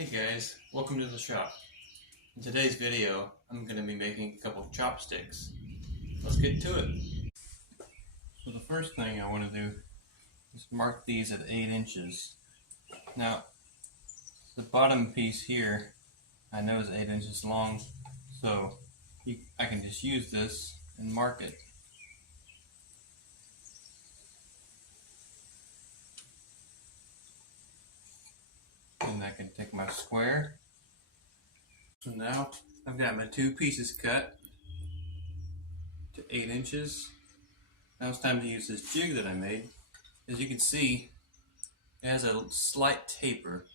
Hey guys, welcome to the shop. In today's video, I'm going to be making a couple of chopsticks. Let's get to it. So the first thing I want to do is mark these at 8 inches. Now, the bottom piece here I know is 8 inches long, so I can just use this and mark it. And I can take my square. So now I've got my two pieces cut to 8 inches. Now it's time to use this jig that I made. As you can see, it has a slight taper.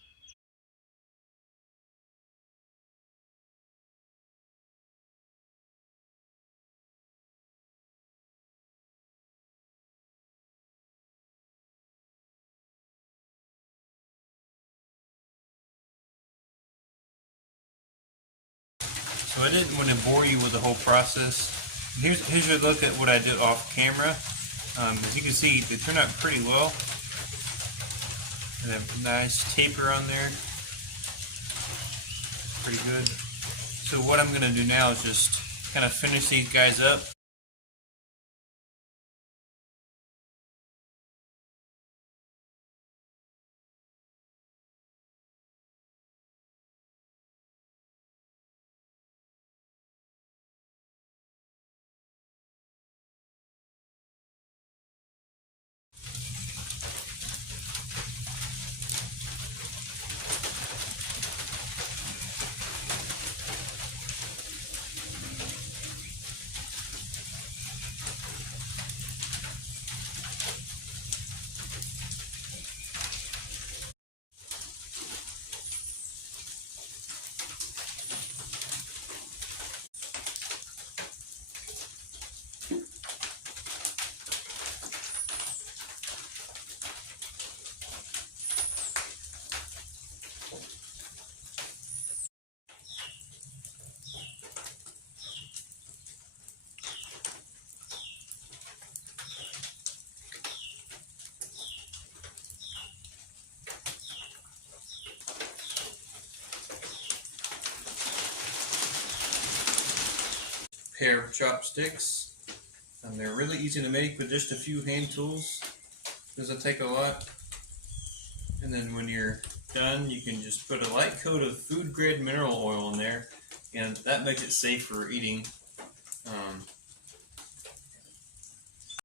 So I didn't want to bore you with the whole process. Here's a look at what I did off camera. As you can see, they turned out pretty well. And a nice taper on there. Pretty good. So what I'm going to do now is just kind of finish these guys up. Pair of chopsticks, and they're really easy to make with just a few hand tools. Doesn't take a lot. And then when you're done, you can just put a light coat of food grade mineral oil in there, and that makes it safe for eating.